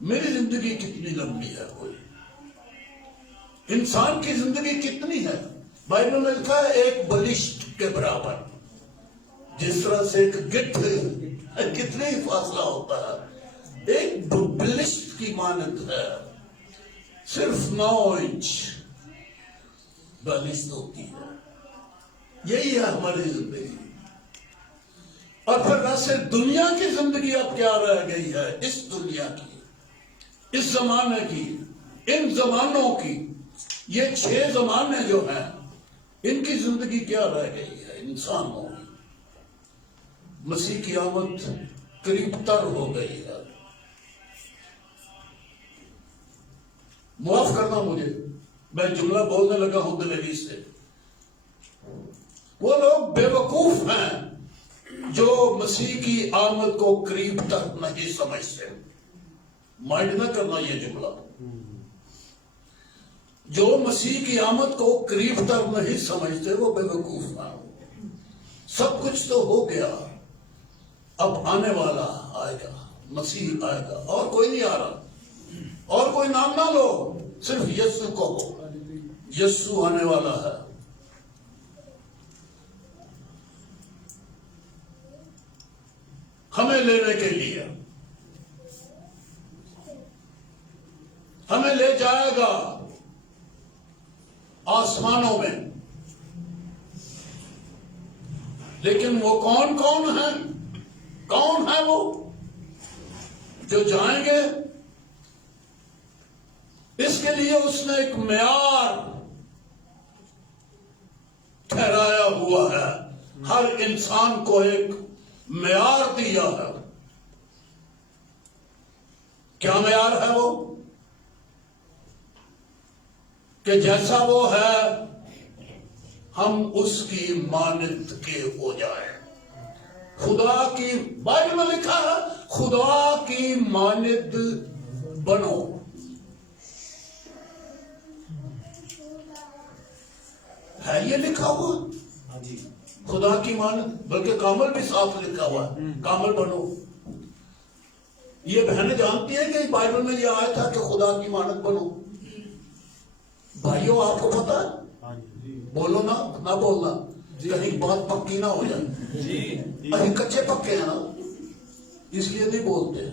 میری زندگی کتنی لمبی ہے، کوئی انسان کی زندگی کتنی ہے؟ بائبل میں لکھا ہے ایک بلشٹ کے برابر، جس طرح سے ایک گٹھ کتنی فاصلہ ہوتا ہے، ایک بلشٹ کی مانند ہے، صرف 9 انچ بلشٹ ہوتی ہے۔ یہی ہے ہماری زندگی۔ اور پھر ویسے دنیا کی زندگی اب کیا رہ گئی ہے، اس دنیا کی، اس زمانے کی، ان زمانوں کی، یہ 6 زمانے جو ہیں ان کی زندگی کیا رہ گئی ہے انسانوں کی۔ مسیح کی آمد قریب تر ہو گئی ہے۔ معاف کرنا مجھے، میں جملہ بولنے لگا ہوں دلیری سے۔ وہ لوگ بے وقوف ہیں جو مسیح کی آمد کو قریب تک نہیں سمجھتے۔ مائنڈ نہ کرنا یہ جملہ۔ جو مسیح کی آمد کو قریب تک نہیں سمجھتے وہ بے وقوف ہیں۔ سب کچھ تو ہو گیا، اب آنے والا آئے گا، مسیح آئے گا، اور کوئی نہیں آ رہا، اور کوئی نام نہ لو، صرف یسوع کہو، یسوع آنے والا ہے۔ ہمیں لینے کے لیے، ہمیں لے جائے گا آسمانوں میں۔ لیکن وہ کون ہیں؟ کون ہے وہ جو جائیں گے؟ اس کے لیے اس نے ایک معیار ٹھہرایا ہوا ہے، ہر انسان کو ایک معیار دیا ہے۔ کیا معیار ہے وہ؟ کہ جیسا وہ ہے ہم اس کی مانند کے ہو جائیں۔ خدا کی، بائبل میں لکھا ہے خدا کی مانند بنو۔ ہے یہ لکھا ہوا؟ خدا کی مانند، بلکہ کامل بھی ساتھ لکھا ہوا ہے، کامل بنو۔ یہ بہنیں جانتی ہیں کہ بائبل میں یہ آیا تھا کہ خدا کی مانند بنو؟ بھائیوں آپ کو پتا ہے؟ بولو نا، نہ بولنا، کہیں بات پکی نہ ہو جائے۔ ابھی کچے پکے ہیں نا، اس لیے نہیں بولتے۔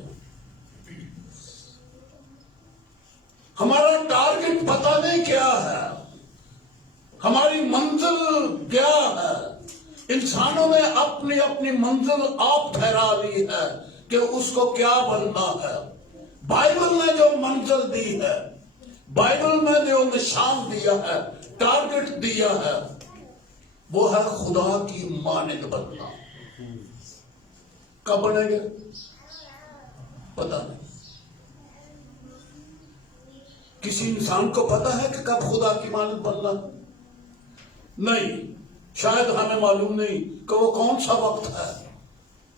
ہمارا ٹارگٹ پتہ نہیں کیا ہے، ہماری منزل کیا ہے۔ انسانوں نے اپنی اپنی منزل آپ ٹھہرا لی ہے کہ اس کو کیا بننا ہے۔ بائبل نے جو منزل دی ہے، بائبل میں جو نشان دیا ہے، ٹارگٹ دیا ہے، وہ ہے خدا کی مانند بننا۔ کب بنیں گے پتہ نہیں۔ کسی انسان کو پتا ہے کہ کب خدا کی مانند بننا؟ نہیں، شاید ہمیں معلوم نہیں کہ وہ کون سا وقت ہے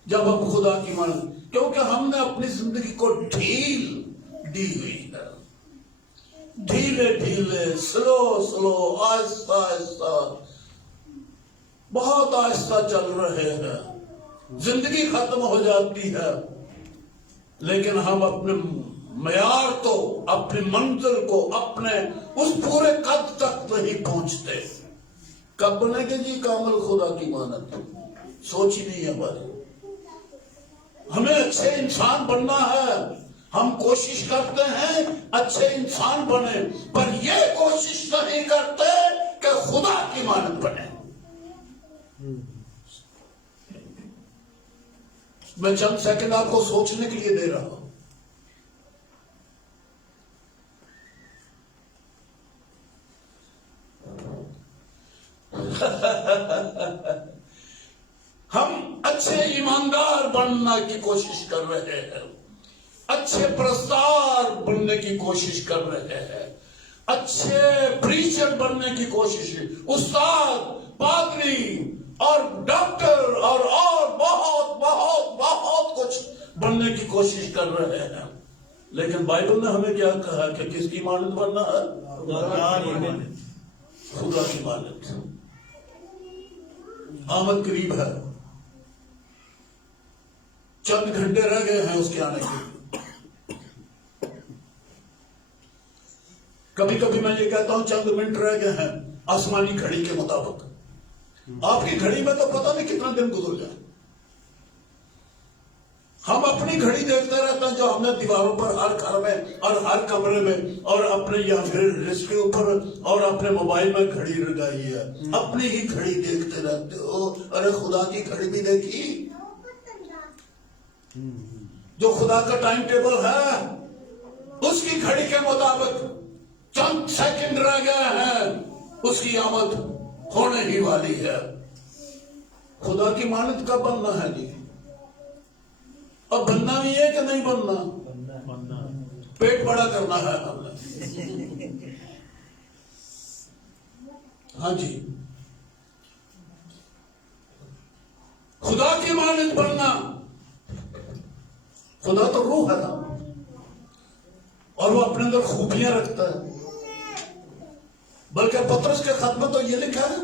جب ہم خدا کی مانند، کیونکہ ہم نے اپنی زندگی کو ڈھیل دی ہوئی ہے، ڈھیلے ڈھیلے، سلو، آہستہ آہستہ، بہت آہستہ چل رہے ہیں۔ زندگی ختم ہو جاتی ہے، لیکن ہم اپنے معیار کو، اپنی منزل کو، اپنے اس پورے قد تک نہیں پہنچتے۔ کب بنے گے جی کامل خدا کی مانند؟ سوچ ہی نہیں ہے ہماری۔ ہمیں اچھے انسان بننا ہے، ہم کوشش کرتے ہیں اچھے انسان بنے، پر یہ کوشش نہیں کرتے کہ خدا کی مانند بنے۔ میں چند سیکنڈ آپ کو سوچنے کے لیے دے رہا ہوں۔ ہم اچھے ایماندار بننے کی کوشش کر رہے ہیں، اچھے پرستار بننے کی کوشش کر رہے ہیں، اچھے پریچر بننے کی کوشش، استاد، پادری اور ڈاکٹر اور بہت بہت بہت کچھ بننے کی کوشش کر رہے ہیں۔ لیکن بائبل نے ہمیں کیا کہا کہ کس کی مانند بننا ہے؟ خدا کی مانند۔ آمد قریب ہے، چند گھنٹے رہ گئے ہیں اس کے آنے کے۔ کبھی کبھی میں یہ کہتا ہوں چند منٹ رہ گئے ہیں آسمانی گھڑی کے مطابق. آپ کی گھڑی میں تو پتہ نہیں کتنا دن گزر جائے. ہم اپنی گھڑی دیکھتے رہتے ہیں جو ہم نے دیواروں پر ہر گھر میں اور ہر کمرے میں اور اپنے یہاں لسٹ کے اوپر اور اپنے موبائل میں گھڑی لگائی ہے. اپنی ہی گھڑی دیکھتے رہتے ہو. ارے خدا کی گھڑی بھی دیکھی جو خدا کا ٹائم ٹیبل ہے اس کی گھڑی کے مطابق چند سیکنڈ رہ گئے ہیں اس کی آمد ہونے ہی والی ہے. خدا کی مانند کب بننا ہے جی؟ اب بننا بھی ہے کہ نہیں بننا؟ پیٹ بڑا کرنا ہے ہم نے. ہاں جی خدا کی مانند بننا. خدا تو روح ہے نا اور وہ اپنے اندر خوبیاں رکھتا ہے. بلکہ پطرس کے خط میں تو یہ لکھا ہے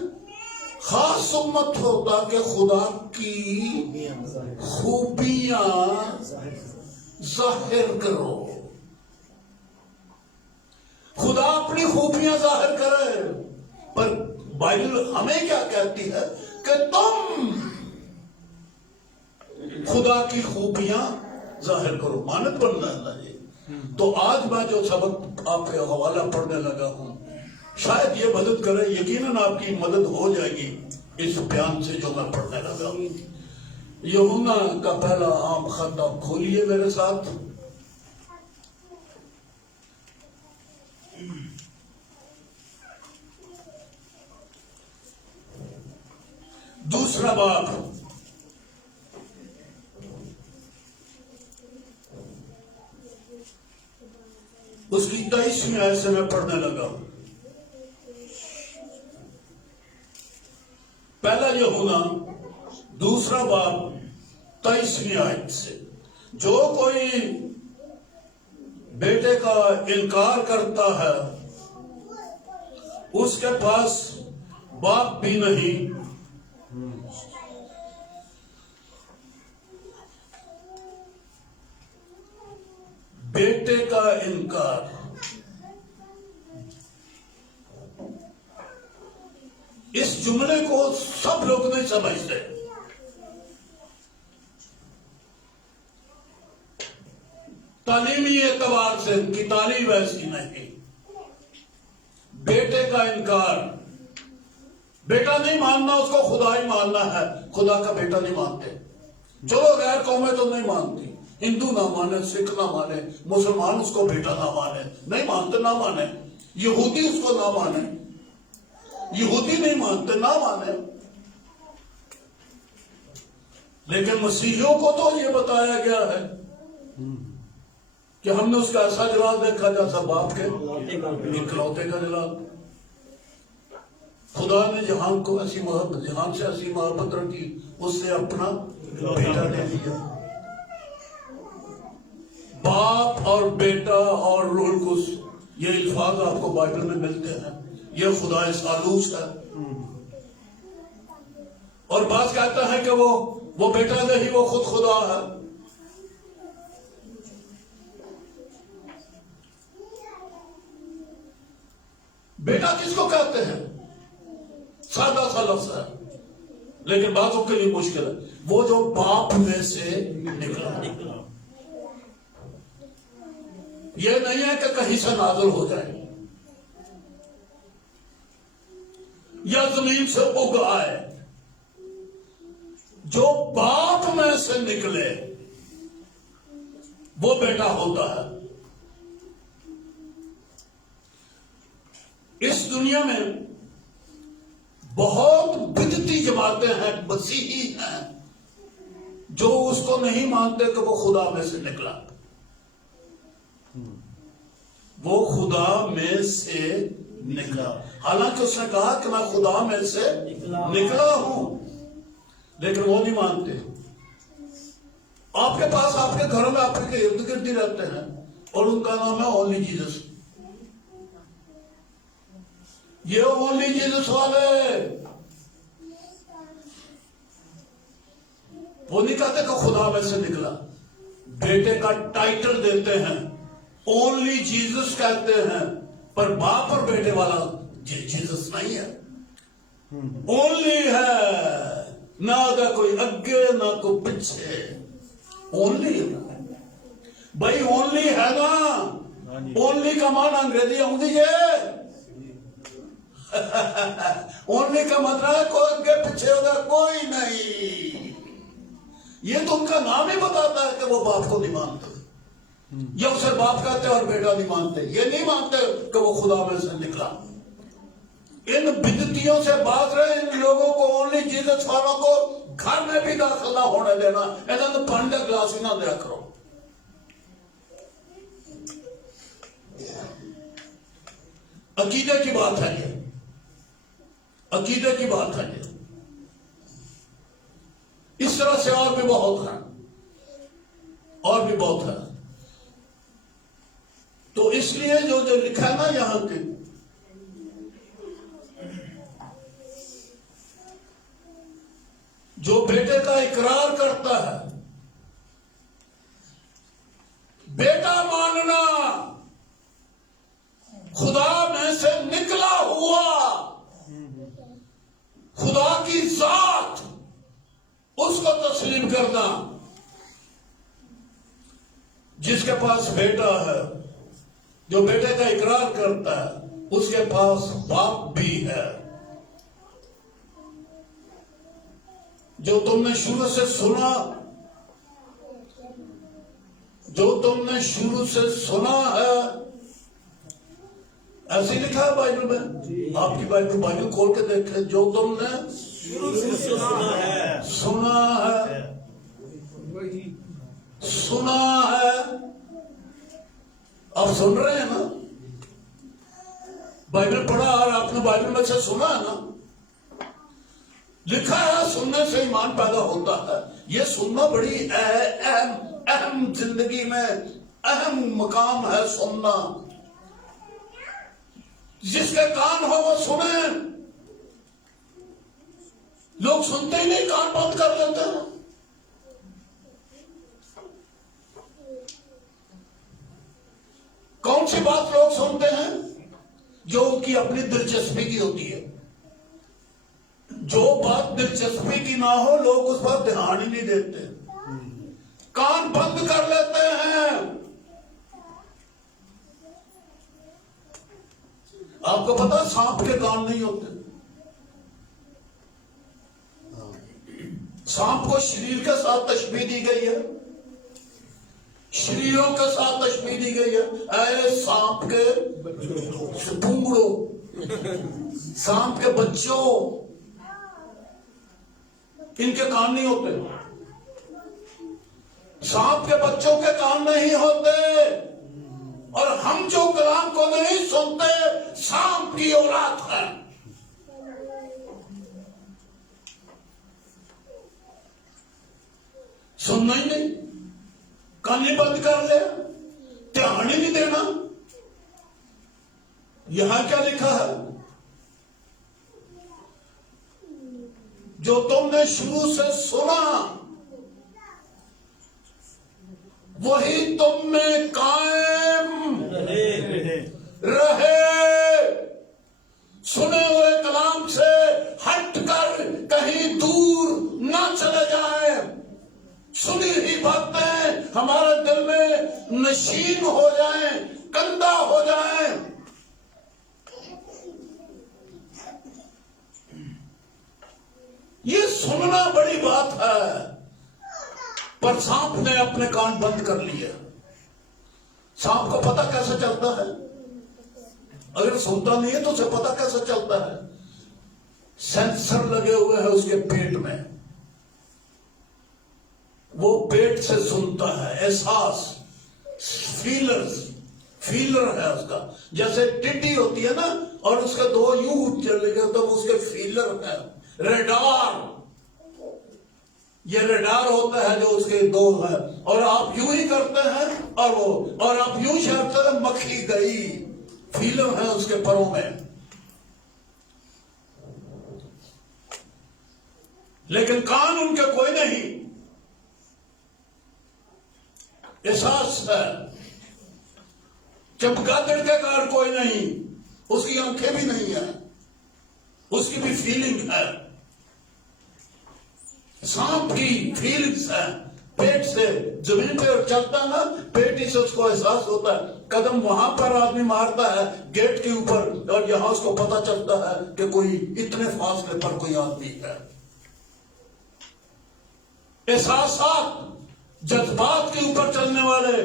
خاص امت ہو تاکہ خدا کی خوبیاں ظاہر کرو. خدا اپنی خوبیاں ظاہر کرے. پر بائبل ہمیں کیا کہتی ہے کہ تم خدا کی خوبیاں ظاہر کرو. مانت بننا ہے جی. تو آج میں جو سبق آپ کے حوالہ پڑھنے لگا ہوں شاید یہ مدد کرے. یقیناً آپ کی مدد ہو جائے گی اس بیان سے جو میں پڑھنے لگا ہوں. یوحنا کا پہلا عام خط آپ کھولیے میرے ساتھ. دوسرا باب اس کی 23ویں آیت سے میں پڑھنے لگا ہوں. پہلا یوحنا دوسرا باب 23ویں آیت سے جو کوئی بیٹے کا انکار کرتا ہے اس کے پاس باپ بھی نہیں بیٹے کا انکار. اس جملے کو سب لوگ نہیں سمجھتے. تعلیمی اعتبار سے ان کی تعلیم ایسی نہیں. بیٹے کا انکار. بیٹا نہیں ماننا اس کو خدا ہی ماننا ہے. خدا کا بیٹا نہیں مانتے. چلو غیر قومیں تو نہیں مانتی. ہندو نہ مانے, سکھ نہ مانے, مسلمان اس کو بیٹا نہ مانے, نہیں مانتے نہ مانے. یہودی اس کو نہ مانے, یہودی نہیں مانتے نہ مانے. لیکن مسیحیوں کو تو یہ بتایا گیا ہے کہ ہم نے اس کا ایسا جلال دیکھا جیسا باپ کے اکلوتے کا جلال. خدا نے جہان کو ایسی محبت, جہان سے ایسی محبت رکھی اس سے اپنا بیٹا دے دیا. باپ اور بیٹا اور روح القدس یہ الفاظ آپ کو بائبل میں ملتے ہیں. یہ خدا ثالوث ہے. اور بعض کہتا ہے کہ وہ بیٹا نہیں, وہ خود خدا ہے. بیٹا کس کو کہتے ہیں؟ سادہ سا لفظ ہے لیکن باتوں کے لیے مشکل ہے. وہ جو باپ میں سے نکلا. یہ نہیں ہے کہ کہیں سے نازل ہو جائے یا زمین سے اگ آئے. جو باپ میں سے نکلے وہ بیٹا ہوتا ہے. اس دنیا میں بہت بدعتی جماعتیں ہیں, مسیحی ہیں جو اس کو نہیں مانتے کہ وہ خدا میں سے نکلا. وہ خدا میں سے نکلا. حالانکہ اس نے کہا کہ میں خدا میں سے نکلا ہوں, لیکن وہ نہیں مانتے. آپ کے پاس آپ کے گھروں میں آپ کے ارد گرد ہی رہتے ہیں اور ان کا نام ہے اونلی جیزس. یہ اونلی جیزس والے وہ نہیں کہتے کہ خدا میں سے نکلا. بیٹے کا ٹائٹل دیتے ہیں, اونلی جیزس کہتے ہیں. پر باپ اور بیٹے والا جیسس نہیں ہے. اونلی ہے, نہ کوئی اگے نہ کوئی پیچھے, اونلی ہے بھائی, اونلی ہے نا. اونلی کا معنی انگریزی آؤں ہے, اونلی کا مطلب ہے کوئی اگے پیچھے ہوگا کوئی نہیں. یہ تو ان کا نام ہی بتاتا ہے کہ وہ باپ کو نہیں مانتے, یا اسے باپ کہتے اور بیٹا نہیں مانتے. یہ نہیں مانتے کہ وہ خدا میں سے نکلا. ان بدعتیوں سے باز رہے. ان لوگوں کو, اونلی جیزس والوں کو گھر میں بھی داخل نہ ہونے دینا. انہوں نے پانڈے گلاس ہی نہ دیا کرو. عقیدے کی بات ہے یہ, عقیدے کی بات ہے یہ. اس طرح سے اور بھی بہت ہے, اور بھی بہت ہے. تو اس لیے جو لکھا ہے نا یہاں کے, جو بیٹے کا اقرار کرتا ہے, بیٹا ماننا خدا میں سے نکلا ہوا خدا کی ذات, اس کو تسلیم کرنا. جس کے پاس بیٹا ہے, جو بیٹے کا اقرار کرتا ہے, اس کے پاس باپ بھی ہے. جو تم نے شروع سے سنا, جو تم نے شروع سے سنا ہے, ایسے لکھا ہے بائبل میں. آپ کی بائبل کھول کے دیکھیں. جو تم نے شروع سے سنا ہے, سنا ہے. آپ سن رہے ہیں نا, بائبل پڑھا اور آپ نے بائبل میں سے سنا ہے نا. لکھا ہے سننے سے ایمان پیدا ہوتا ہے. یہ سننا بڑی اہم زندگی میں اہم مقام ہے. سننا, جس کے کان ہو وہ سنیں. لوگ سنتے ہی نہیں, کان بند کر لیتے ہیں. کون سی بات لوگ سنتے ہیں جو ان کی اپنی دلچسپی کی ہوتی ہے. جو بات دلچسپی کی نہ ہو, لوگ اس پر دھیان ہی نہیں دیتے, کان بند کر لیتے ہیں. آپ کو پتا سانپ کے کان نہیں ہوتے. سانپ کو شریر کے ساتھ تشبیہ دی گئی ہے, شریروں کے ساتھ تشبیہ دی گئی ہے. اے سانپ کے پھونگڑوں, سانپ کے بچوں, ان کے کان نہیں ہوتے. سانپ کے بچوں کے کان نہیں ہوتے. اور ہم جو کلام کو نہیں سنتے, سانپ کی اولاد ہے. سننا ہی نہیں, کان ہی بند کر لے, دھیان ہی نہیں دینا. یہاں کیا لکھا ہے؟ جو تم نے شروع سے سنا وہی تم میں قائم رہے. سنے ہوئے کلام سے ہٹ کر کہیں دور نہ چلے جائیں. سنی ہوئی باتیں ہمارے دل میں نشین ہو جائیں, کندہ ہو جائیں. یہ سننا بڑی بات ہے. پر سانپ نے اپنے کان بند کر لیے. سانپ کو پتہ کیسے چلتا ہے؟ اگر سنتا نہیں ہے تو اسے پتہ کیسے چلتا ہے؟ سینسر لگے ہوئے ہیں اس کے پیٹ میں, وہ پیٹ سے سنتا ہے. احساس, فیلر ہے اس کا. جیسے ٹڈی ہوتی ہے نا, اور اس کے دو یوں چلے گئے تو اس کے فیلر ہے. ریڈار, یہ ریڈار ہوتا ہے جو اس کے دو ہے. اور آپ یوں ہی کرتے ہیں اور آپ یوں شہرتے ہیں مکھی گئی. فیلر ہے اس کے پروں میں. لیکن کان ان کے کوئی نہیں. احساس ہے. چمگادڑ کے کار کوئی نہیں، اس کی آنکھیں بھی نہیں ہیں، اس کی بھی فیلنگ ہے، سانپ کی فیلنگز ہے، پیٹ سے زمین پہ چلتا ہے نا، پیٹ ہی سے اس کو احساس ہوتا ہے، قدم وہاں پر آدمی مارتا ہے گیٹ کے اوپر اور یہاں اس کو پتا چلتا ہے کہ کوئی اتنے فاصلے پر کوئی آدمی ہے۔ احساسات، جذبات کے اوپر چلنے والے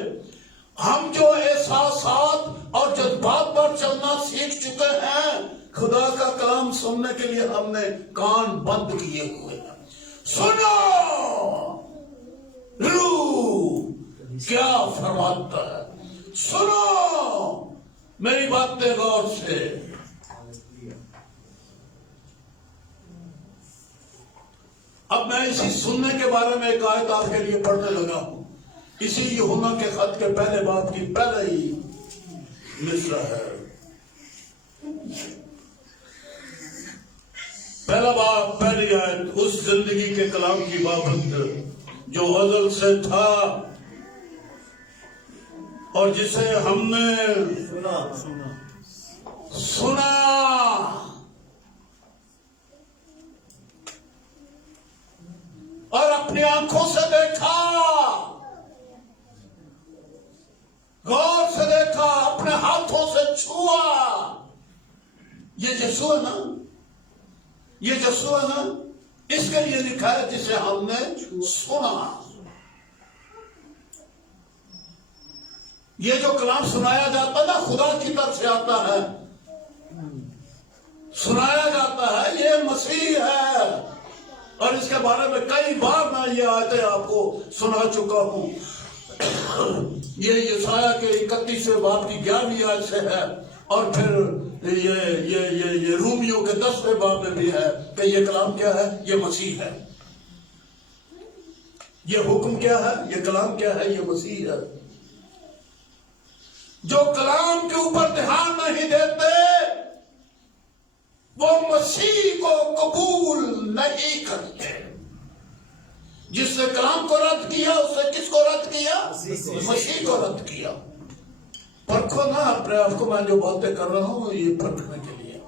ہم جو احساسات اور جذبات پر چلنا سیکھ چکے ہیں، خدا کا کلام سننے کے لیے ہم نے کان بند کیے ہوئے ہیں۔ سنو روح کیا فرماتا ہے، سنو میری باتیں غور سے۔ اب میں اسی سننے کے بارے میں ایک آیت آپ کے لیے پڑھنے لگا ہوں، اسی یوحنا کے خط کے پہلے باب کی پہلے ہی مصرع ہے، پہلا باب پہلی آیت، اس زندگی کے کلام کی بابت جو ازل سے تھا اور جسے ہم نے سنا اور اپنی آنکھوں سے دیکھا، غور سے دیکھا، اپنے ہاتھوں سے چھوا۔ یہ یسوع ہے نا، یہ یسوع ہے نا، اس کے لیے لکھا ہے جسے ہم نے سنا۔ یہ جو کلام سنایا جاتا ہے نا، خدا کی طرف سے آتا ہے، سنایا جاتا ہے، یہ مسیح ہے۔ اور اس کے بارے میں کئی بار میں یہ آیتیں آپ کو سنا چکا ہوں۔ یہ یسایہ کے 31ویں باب کی 11ویں آیت سے ہے، اور پھر یہ رومیوں کے 10ویں باب میں بھی ہے کہ یہ کلام کیا ہے، یہ مسیح ہے۔ یہ حکم کیا ہے، یہ کلام کیا ہے، یہ مسیح ہے۔ جو کلام کے اوپر دھیان نہیں دیتے وہ مسیح کو قبول نہیں کرتے۔ جس نے کلام کو رد کیا اس نے کس کو رد کیا؟ مسیح کو رد کیا۔ پرکھو نہ اپنے آپ کو، میں جو باتیں کر رہا ہوں یہ پرکھنے کے لیے،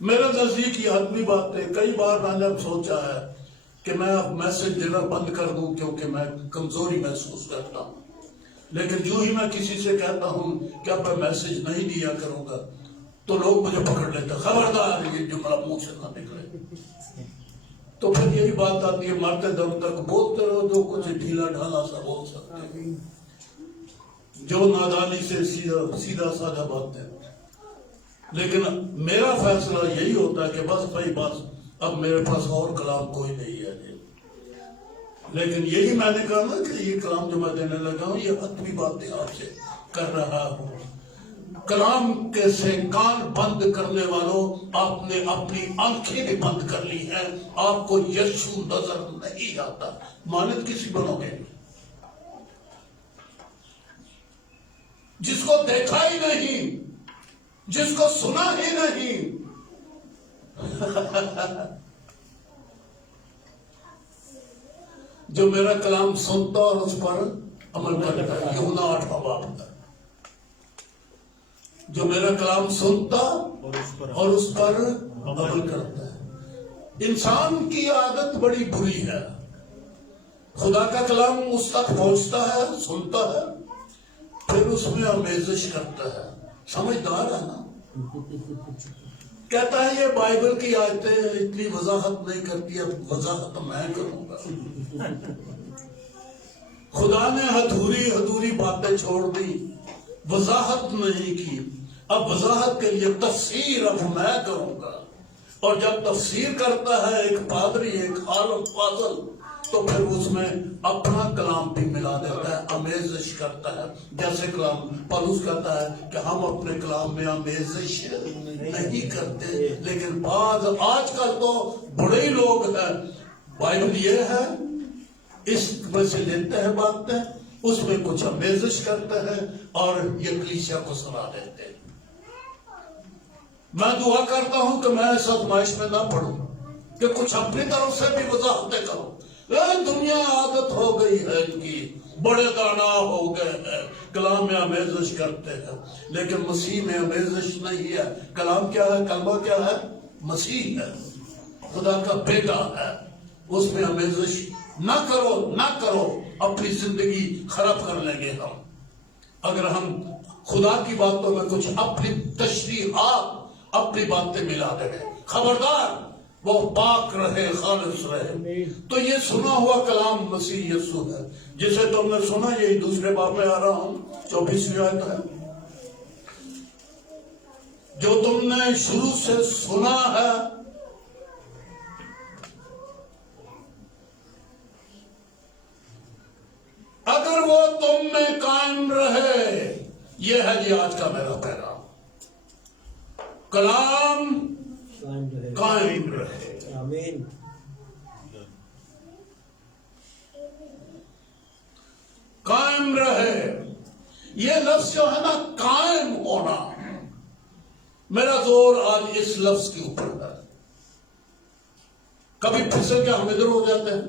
میرے نزدیک یہ حتمی باتیں۔ کئی بار میں نے اب سوچا ہے کہ میں اب میسج دینا بند کر دوں کیونکہ میں کمزوری محسوس کرتا ہوں، لیکن جو ہی میں کسی سے کہتا ہوں کہ اب میں میسج نہیں دیا کروں گا تو لوگ مجھے پکڑ لیتے، خبردار یہ جملہ منہ سے نہ نکلے۔ تو پھر یہی بات آتی ہے، مرتے دم تک بولتے رہو جو کچھ ڈھیلا ڈھالا سا بول سکتے، جو نادانی سے سیدھا سادہ باتیں۔ لیکن میرا فیصلہ یہی ہوتا ہے کہ بس بھائی بس، اب میرے پاس اور کلام کوئی نہیں ہے۔ لیکن یہی میں نے کہا نا کہ یہ کلام جو میں دینے لگا ہوں یہ حتمی باتیں آپ سے کر رہا ہوں۔ کلام کے سے کان بند کرنے والوں، آپ نے اپنی آنکھیں بھی بند کر لی ہیں، آپ کو یسوع نظر نہیں آتا۔ مانند کسی بنو گے جس کو دیکھا ہی نہیں، جس کو سنا ہی نہیں۔ جو میرا کلام سنتا اور اس پر عمل کرتا ہے، یوحنا 8واں باب ہے۔ جو میرا کلام سنتا اور اس پر عمل کرتا ہے۔ انسان کی عادت بڑی بری ہے، خدا کا کلام اس تک پہنچتا ہے، سنتا ہے، پھر اس میں آمیزش کرتا ہے۔ سمجھدار ہے نا، کہتا ہے یہ بائبل کی آیتیں اتنی وضاحت نہیں کرتی، اب وضاحت میں کروں گا۔ خدا نے ادھوری باتیں چھوڑ دی، وضاحت نہیں کی، اب وضاحت کے لیے تفسیر اب میں کروں گا۔ اور جب تفسیر کرتا ہے ایک پادری، ایک عالم فاضل، تو پھر اس میں اپنا کلام بھی ملا دیتا ہے، آمیزش کرتا ہے۔ جیسے کلام پولس کہتا ہے کہ ہم اپنے کلام میں آمیزش نہیں کرتے، لیکن بعض آج کل تو بڑے ہی لوگ ہیں، بائبل یہ ہے اس میں سے لیتے ہیں باتیں، اس میں کچھ آمیزش کرتے ہیں اور یہ کلیسیا کو سنا دیتے ہیں۔ میں دعا کرتا ہوں کہ میں اس آزمائش میں نہ پڑوں کہ کچھ اپنی طرف سے بھی وضاحتیں کروں، دنیا عادت ہو گئی ہے ان کی، بڑے دانا ہو گئے ہیں، کلام میں آمیزش کرتے ہیں، لیکن مسیح میں آمیزش نہیں ہے۔ کلام کیا ہے؟ کلمہ کیا ہے؟ مسیح ہے، خدا کا بیٹا ہے، اس میں آمیزش نہ کرو، نہ کرو، اپنی زندگی خراب کر لیں گے ہم اگر ہم خدا کی باتوں میں کچھ اپنی تشریحات، اپنی باتیں ملا دیں۔ خبردار، وہ پاک رہے، خالص رہے۔ تو یہ سنا ہوا کلام مسیح یسوع ہے، جسے تم نے سنا، یہی دوسرے باب میں آ رہا ہوں، 24ویں آیت ہے، جو تم نے شروع سے سنا ہے، اگر وہ تم میں قائم رہے۔ یہ ہے جی آج کا میرا پیغام، کلام قائم رہے۔ آمین۔ قائم رہے، یہ لفظ جو ہے نا، قائم ہونا، میرا زور آج اس لفظ کے اوپر ہے۔ کبھی پھسل کے ہم ادھر ہو جاتے ہیں،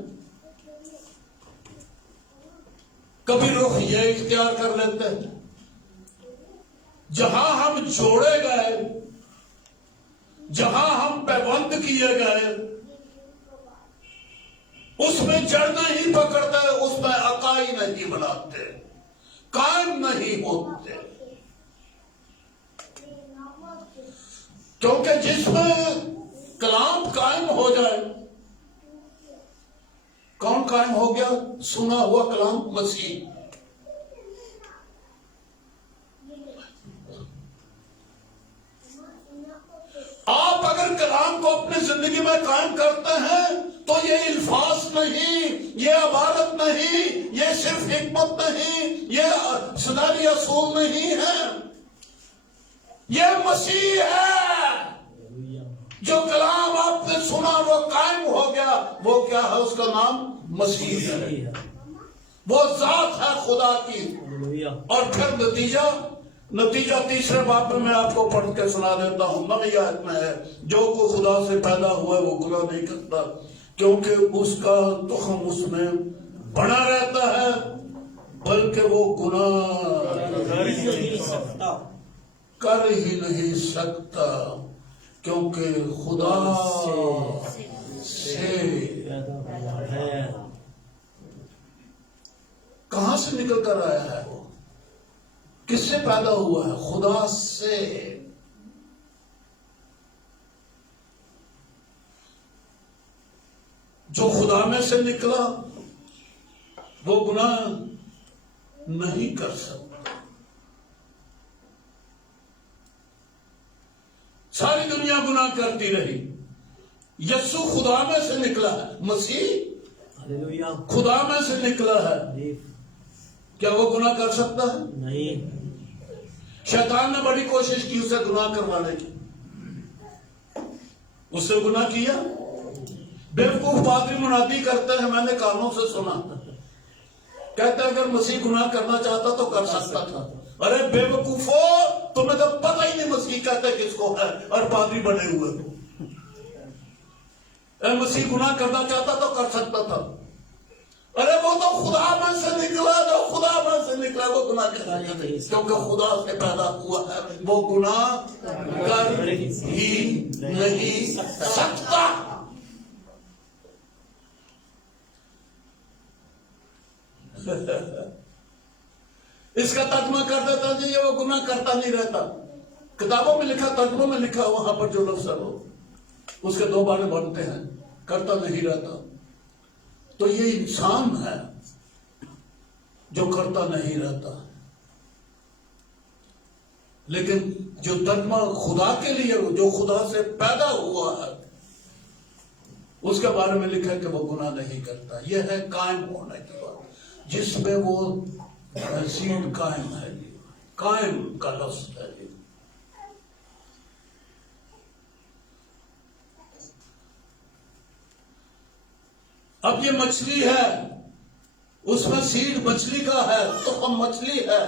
کبھی رخ یہ اختیار کر لیتے ہیں۔ جہاں ہم جوڑے گئے، جہاں ہم پیوند کیے گئے، اس میں جڑ نہیں پکڑتے، اس میں اکائی نہیں بناتے، قائم نہیں ہوتے، کیونکہ جس میں کلام قائم ہو جائے، کون قائم ہو گیا؟ سنا ہوا کلام مسیح۔ آپ اگر کلام کو اپنی زندگی میں قائم کرتے ہیں تو یہ الفاظ نہیں، یہ عبارت نہیں، یہ صرف حکمت نہیں، یہ سداری اصول نہیں ہے، یہ مسیح ہے۔ جو کلام آپ نے سنا وہ قائم ہو گیا، وہ کیا ہے؟ اس کا نام مسیح ہے، وہ ذات ہے خدا کی۔ اور پھر نتیجہ تیسرے باب میں آپ کو پڑھ کے سنا دیتا ہوں، نئی آیت میں ہے، جو کوئی خدا سے پیدا ہوا ہے وہ گناہ نہیں کرتا، کیونکہ اس کا تخم اس میں بنا رہتا ہے، بلکہ وہ گناہ کر ہی نہیں سکتا، کیونکہ خدا سے کہاں سے نکل کر آیا ہے؟ وہ کس سے پیدا ہوا ہے؟ خدا سے۔ جو خدا میں سے نکلا وہ گناہ نہیں کر سکتا۔ ساری دنیا گناہ کرتی رہی، یسوع خدا میں سے نکلا ہے، مسیح خدا میں سے نکلا ہے، کیا وہ گناہ کر سکتا ہے؟ نہیں۔ شیطان نے بڑی کوشش کی اسے گناہ کروانے کی، اس سے گناہ کیا۔ بیوقوف پادری منادی کرتے ہیں، میں نے کانوں سے سنا، کہتے ہیں اگر مسیح گناہ کرنا چاہتا تو کر سکتا تھا۔ ارے بے وقوفو، تمہیں تو پتہ ہی نہیں مسیح کہتے کس کو ہے، اور پادری بنے ہوئے۔ اے مسیح گناہ کرنا چاہتا تو کر سکتا تھا۔ ارے وہ تو خدا میں سے نکلا، جو خدا میں سے نکلا وہ گناہ کر سکتا ہے، کیونکہ خدا سے پیدا ہوا ہے، وہ گناہ کر ہی نہیں سکتا۔ اس کا ترجمہ کر دیتا جی یہ وہ گناہ کرتا نہیں رہتا۔ کتابوں میں لکھا، ترجموں میں لکھا، وہاں پر جو لفظ ہے وہ اس کے دو معنی بنتے ہیں، کرتا نہیں رہتا۔ تو یہ انسان ہے جو کرتا نہیں رہتا، لیکن جو ترجمہ خدا کے لیے، جو خدا سے پیدا ہوا ہے، اس کے بارے میں لکھا ہے کہ وہ گناہ نہیں کرتا۔ یہ ہے قائم ہونے کی بات، جس میں وہ سیڈ قائم ہے، قائم کا لفظ ہے۔ اب یہ مچھلی ہے، اس میں سیڈ مچھلی کا ہے، تخم مچھلی ہے،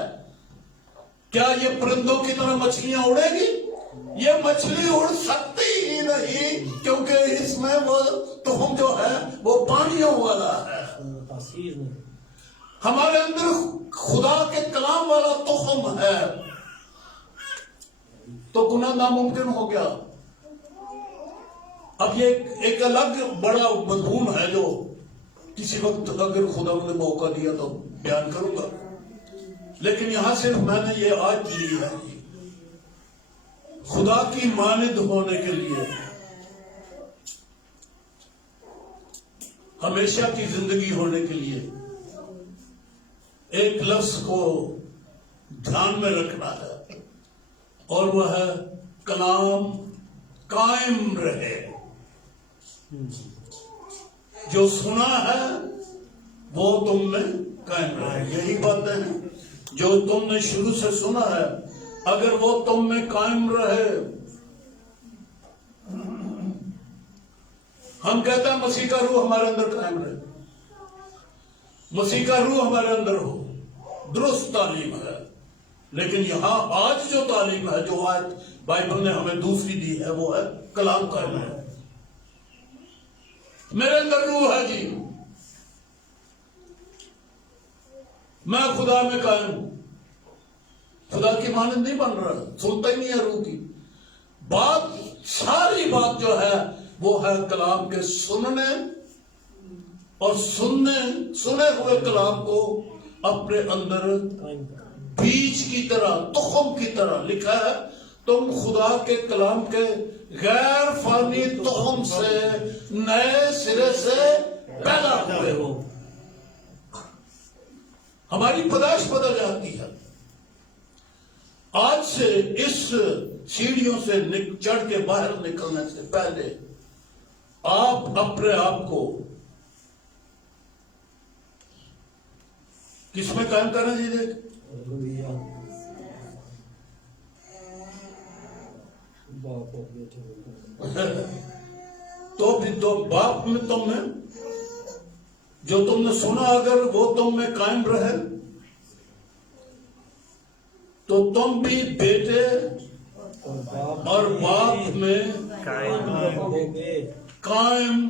کیا یہ پرندوں کی طرح مچھلیاں اڑے گی؟ یہ مچھلی اڑ سکتی ہی نہیں کیونکہ اس میں وہ تخم جو ہے وہ پانیوں والا ہے. ہمارے اندر خدا کے کلام والا تخم ہے تو گناہ ناممکن ہو گیا. اب یہ ایک الگ بڑا مضمون ہے جو کسی وقت اگر خدا نے موقع دیا تو بیان کروں گا، لیکن یہاں صرف میں نے یہ آج لی ہے خدا کی مانند ہونے کے لیے ہمیشہ کی زندگی ہونے کے لیے ایک لفظ کو دھیان میں رکھنا ہے اور وہ ہے کلام قائم رہے. جو سنا ہے وہ تم میں قائم رہے. یہی باتیں ہیں جو تم نے شروع سے سنا ہے اگر وہ تم میں قائم رہے. ہم کہتے ہیں مسیح کا روح ہمارے اندر قائم رہے، مسیح کا روح ہمارے اندر ہو، درست تعلیم ہے. لیکن یہاں آج جو تعلیم ہے جو آیت بائبل نے ہمیں دوسری دی ہے وہ ہے کلام قائم ہے. میرے اندر روح ہے جی، میں خدا میں قائم ہوں. خدا کی مانند نہیں بن رہا، سنتا ہی نہیں ہے روح کی بات. ساری بات جو ہے وہ ہے کلام کے سننے اور سنے ہوئے کلام کو اپنے اندر بیج کی طرح، تخم کی طرح. لکھا ہے تم خدا کے کلام کے غیر فانی تخم سے نئے سرے سے پیدا ہوئے ہو. ہماری پیدائش بدل جاتی ہے. آج سے اس سیڑھیوں سے چڑھ کے باہر نکلنے سے پہلے آپ اپنے آپ کو کس میں قائم کرنا چاہیے؟ تو بھی تو باپ میں تم میں جو تم نے سنا اگر وہ تم میں قائم رہے تو تم بھی بیٹے اور باپ میں قائم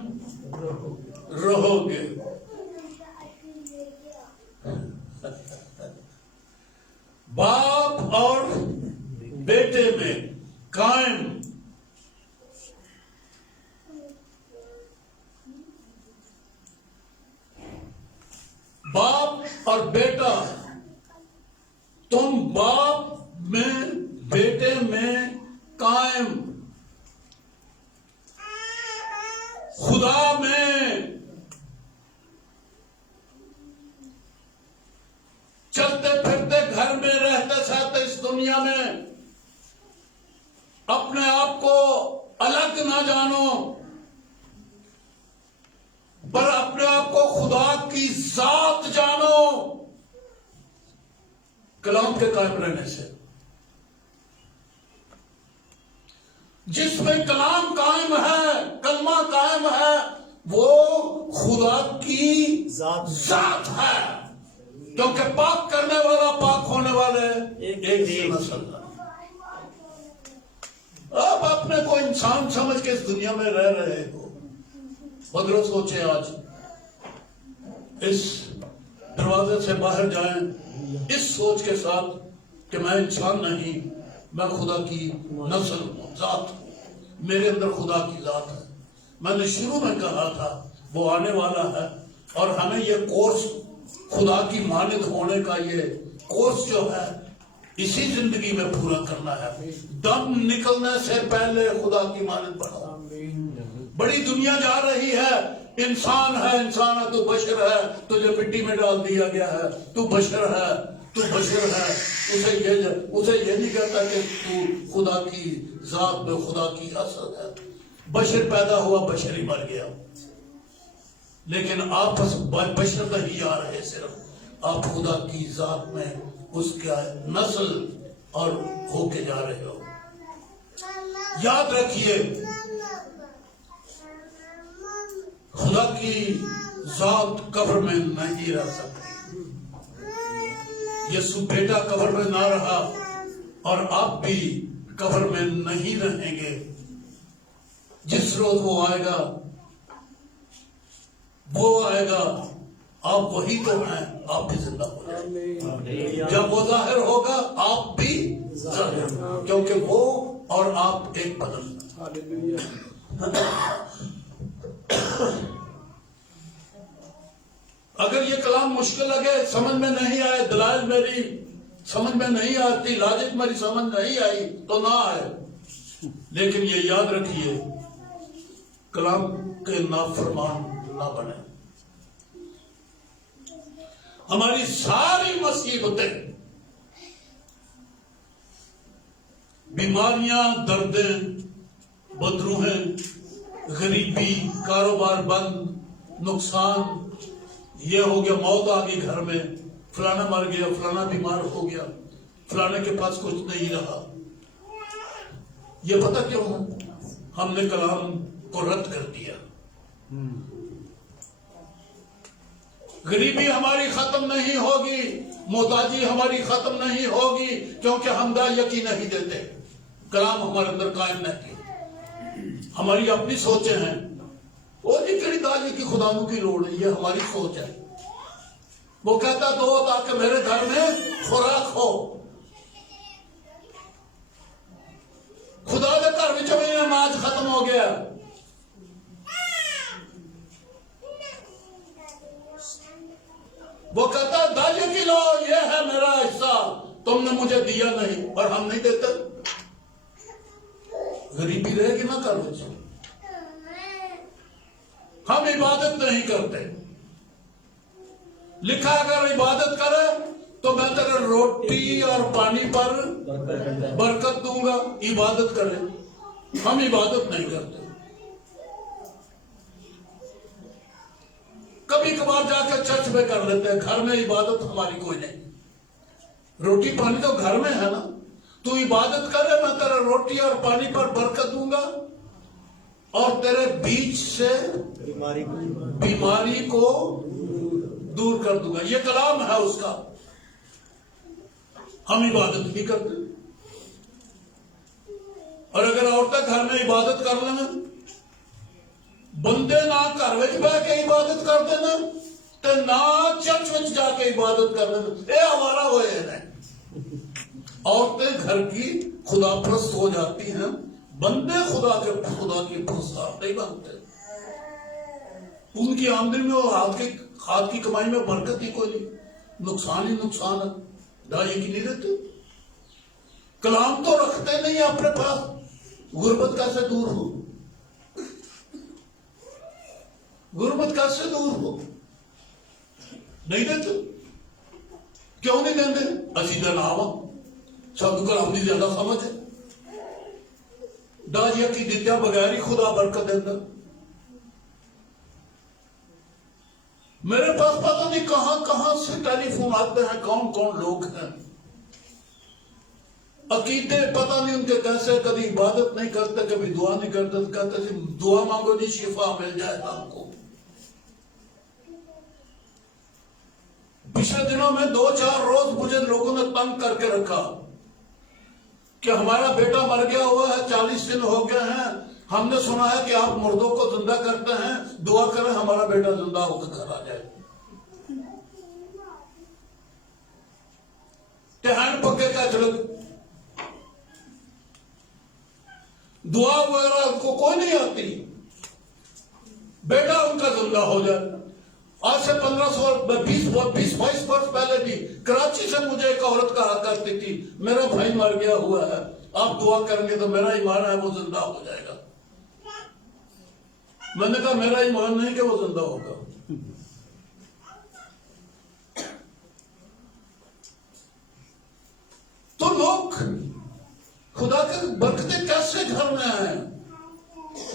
رہو گے. باپ اور بیٹے میں قائم. باپ اور بیٹا، تم باپ میں بیٹے میں قائم، خدا میں چلتے پھرتے گھر میں رہتے سہتے اس دنیا میں اپنے آپ کو الگ نہ جانو پر اپنے آپ کو خدا کی ذات جانو کلام کے قائم رہنے سے. جس میں کلام قائم ہے، کلمہ قائم ہے، وہ خدا کی ذات ہے. کیونکہ پاک کرنے والا پاک ہونے والے ایک ہی نسل ہے. آپ اپنے کو انسان سمجھ کے اس دنیا میں رہ رہے ہو، مگر سوچیں آج اس دروازے سے باہر جائیں اس سوچ کے ساتھ کہ میں انسان نہیں، میں خدا کی نسل ہوں، ذات ہوں، میرے اندر خدا کی ذات ہے. میں نے شروع میں کہا تھا وہ آنے والا ہے اور ہمیں یہ کورس خدا کی مانند ہونے کا یہ کورس جو ہے اسی زندگی میں پورا کرنا ہے. دم نکلنے سے پہلے خدا کی مانند بنو. بڑی دنیا جا رہی ہے، انسان ہے تو بشر ہے، تجھے مٹی میں ڈال دیا گیا ہے، تو بشر ہے. اسے یہ نہیں کہتا کہ تو خدا کی ذات میں خدا کی اصل ہے. بشر پیدا ہوا، بشر ہی مر گیا. لیکن آپ بشر نہیں آ رہے، صرف آپ خدا کی ذات میں اس کا نسل اور ہو کے جا رہے ہو. یاد رکھیے خدا کی ذات قبر میں نہیں رہ سکتی. یسوع بیٹا قبر میں نہ رہا اور آپ بھی قبر میں نہیں رہیں گے. جس روز وہ آئے گا آپ وہی تو ہیں، آپ بھی زندہ ہو جائیں گے۔ جب وہ ظاہر ہوگا آپ بھی ظاہر، کیونکہ وہ اور آپ ایک بدن ہیں۔ اگر یہ کلام مشکل لگے، سمجھ میں نہیں آئے، دلائل میری سمجھ میں نہیں آتی، لاجک میری سمجھ نہیں آئی تو نہ آئے، لیکن یہ یاد رکھیے کلام کے نافرمان نہ بنے۔ ہماری ساری مصیبتیں، بیماریاں، دردیں، بدروہیں، غریبی، کاروبار بند، نقصان، یہ ہو گیا، موت آ گئی گھر میں، فلانا مر گیا، فلانا بیمار ہو گیا، فلانے کے پاس کچھ نہیں رہا، یہ پتہ کیوں ہے؟ ہم نے کلام کو رد کر دیا۔ غریبی ہماری ختم نہیں ہوگی، محتاجی ہماری ختم نہیں ہوگی، کیونکہ ہم داعیہ نہیں دیتے، کلام ہمارے اندر قائم نہیں۔ ہماری اپنی سوچیں ہیں، وہ جی کڑی داعیہ کی خداؤں کی لوڑ ہے، یہ ہماری سوچ ہے۔ وہ کہتا دو تاکہ میرے گھر میں خوراک ہو۔ خدا کے گھر میں میں اناج ختم ہو گیا، وہ کہتا داعیہ کی لو، یہ ہے میرا حصہ، تم نے مجھے دیا نہیں، اور ہم نہیں دیتے۔ غریبی رہے گی نہ کر بچے، ہم عبادت نہیں کرتے۔ لکھا اگر عبادت کرے تو میں تیرے روٹی اور پانی پر برکت دوں گا، عبادت کرے، ہم عبادت نہیں کرتے۔ کبھی کبھار جا کے چرچ میں کر لیتے ہیں، گھر میں عبادت ہماری کوئی نہیں۔ روٹی پانی تو گھر میں ہے نا، تو عبادت کرے، میں تیرے روٹی اور پانی پر برکت دوں گا اور تیرے بیچ سے بیماری کو دور کر دوں گا، یہ کلام ہے اس کا۔ ہم عبادت نہیں کرتے، اور اگر عورتیں گھر میں عبادت کر لیں، بندے نہ گھر میں بیٹھ کے عبادت کر دینا تے نہ چرچ میں جا کے عبادت کر دینا، یہ ہمارا وہ ہے۔ عورتیں گھر کی خدا پرست ہو جاتی ہیں، بندے خدا کی پرستار نہیں بنتے۔ ان کی آمدنی میں اور ہاتھ کی کمائی میں برکت ہی کوئی نہیں، نقصان ہی نقصان ہے، داعیہ کی نہیں رہتے۔ کلام تو رکھتے نہیں اپنے پاس، غربت کیسے دور ہو؟ غربت کیسے دور ہو؟ نہیں دیتے، کیوں نہیں دیتے؟ اسی کا نام سب کلام کی زیادہ سمجھ ہے، داعیہ کی دیتیا بغیر ہی خدا برکت دیتا۔ میرے پاس پتہ نہیں کہاں کہاں سے ٹیلی فون آتے ہیں، کون کون لوگ ہیں، عقیدے پتہ نہیں ان کے کیسے، کبھی عبادت نہیں کرتے، کبھی دعا نہیں کرتے، کہتے ہیں دعا مانگو نہیں شفا مل جائے ہم کو۔ پچھلے دنوں میں 2-4 روز مجھے لوگوں نے تنگ کر کے رکھا کہ ہمارا بیٹا مر گیا ہوا ہے، 40 دن ہو گئے ہیں، ہم نے سنا ہے کہ آپ مردوں کو زندہ کرتے ہیں، دعا کریں ہمارا بیٹا زندہ ہو کے گھر آ جائے۔ ٹہن پکے کا چلک دعا وغیرہ کو کوئی نہیں آتی، بیٹا ان کا زندہ ہو جائے۔ آج سے 15-20-22 برس پہلے بھی کراچی سے مجھے ایک عورت کہا کرتی تھی میرا بھائی مر گیا ہوا ہے، آپ دعا کریں گے تو میرا ایمان ہے وہ زندہ ہو جائے گا۔ میں نے کہا میرا ایمان نہیں کہ وہ زندہ ہوگا۔ تو لوگ خدا کے برکتیں کیسے گھر میں آئیں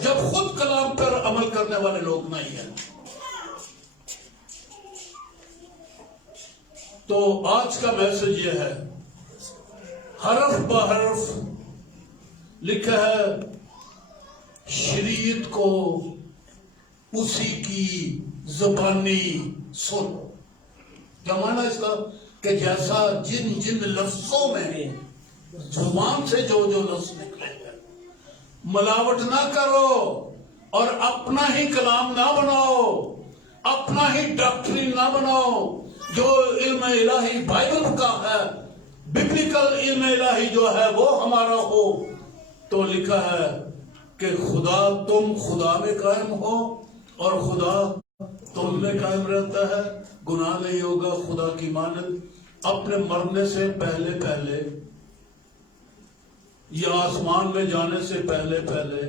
جب خود کلام پر عمل کرنے والے لوگ نہیں ہیں؟ تو آج کا میسج یہ ہے، حرف بحرف لکھا ہے، شریعت کو اسی کی زبانی سن۔ کیا معنی اس کا؟ کہ جیسا جن لفظوں میں زبان سے جو لفظ نکلے گا ملاوٹ نہ کرو اور اپنا ہی کلام نہ بناؤ، اپنا ہی ڈاکٹرین نہ بناؤ جو علم الہی بائبل کا ہے، ببلیکل علم الہی جو ہے وہ ہمارا ہو۔ تو لکھا ہے کہ تم خدا میں قائم ہو اور خدا تم میں قائم رہتا ہے۔ گناہ نہیں ہوگا خدا کی مانند اپنے مرنے سے پہلے پہلے یا آسمان میں جانے سے پہلے پہلے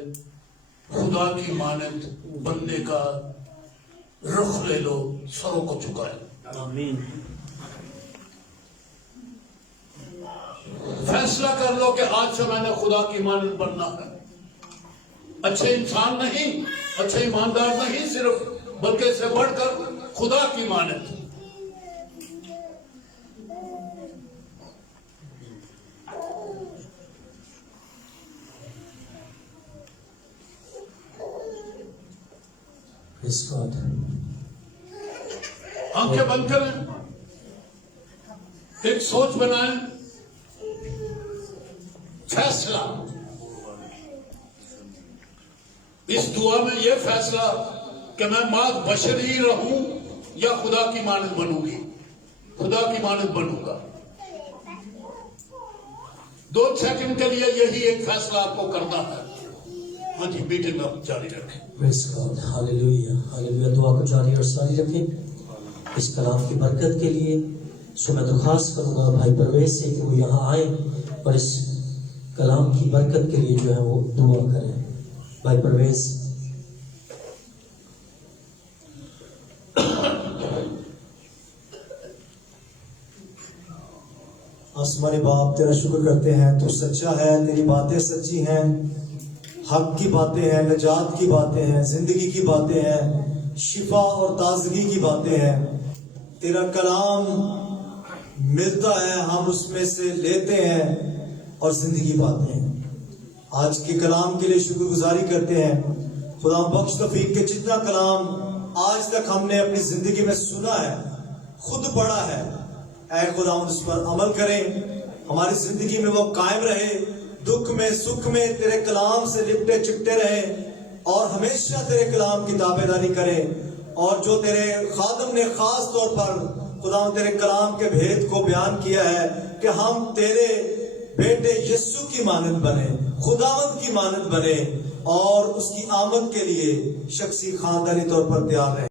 خدا کی مانند بننے کا رخ لے لو، سروں کو چکائے۔ آمین۔ فیصلہ کر لو کہ آج سے میں نے خدا کی مانند بننا ہے، اچھے انسان نہیں، اچھے ایماندار نہیں صرف، بلکہ اس سے بڑھ کر خدا کی مانند۔ آنکھیں بند کریں، ایک سوچ بنائیں، فیصلہ اس دعا میں یہ فیصلہ کہ میں ماں بشری رہوں یا خدا کی مانند بنوں گی، خدا کی مانند بنوں گا۔ 2 سیکنڈ کے لیے یہی ایک فیصلہ آپ کو کرنا ہے۔ ہاں جی، میٹنگ آپ جاری رکھیں۔ پریز گاڈ، ہاللیلویہ، ہاللیلویہ۔ دعا کو جاری اور ساری رکھیں اس کلام کی برکت کے لیے۔ سو میں درخواست کروں گا بھائی پرویز سے کہ وہ یہاں آئیں اور اس کلام کی برکت کے لیے جو ہے وہ دعا کریں۔ بھائی پرویز۔ آسمانی باپ تیرا شکر کرتے ہیں، تو سچا ہے، تیری باتیں سچی ہیں، حق کی باتیں ہیں، نجات کی باتیں ہیں، زندگی کی باتیں ہیں، شفا اور تازگی کی باتیں ہیں۔ تیرا کلام ملتا ہے، ہم اس میں سے لیتے ہیں اور زندگی پاتے ہیں۔ آج کے کلام کے لیے شکر گزاری کرتے ہیں خدا بخش توفیق کہ جتنا کلام آج تک ہم نے اپنی زندگی میں سنا ہے، خود پڑھا ہے، اے خدا اس پر عمل کریں، ہماری زندگی میں وہ قائم رہے، دکھ میں سکھ میں تیرے کلام سے لپٹے چپٹے رہے اور ہمیشہ تیرے کلام کی تابع داری کریں۔ اور جو تیرے خادم نے خاص طور پر خدا تیرے کلام کے بھید کو بیان کیا ہے کہ ہم تیرے بیٹے یسوع کی مانند بنے، خداوند کی مانند بنے اور اس کی آمد کے لیے شخصی خاندانی طور پر تیار رہیں۔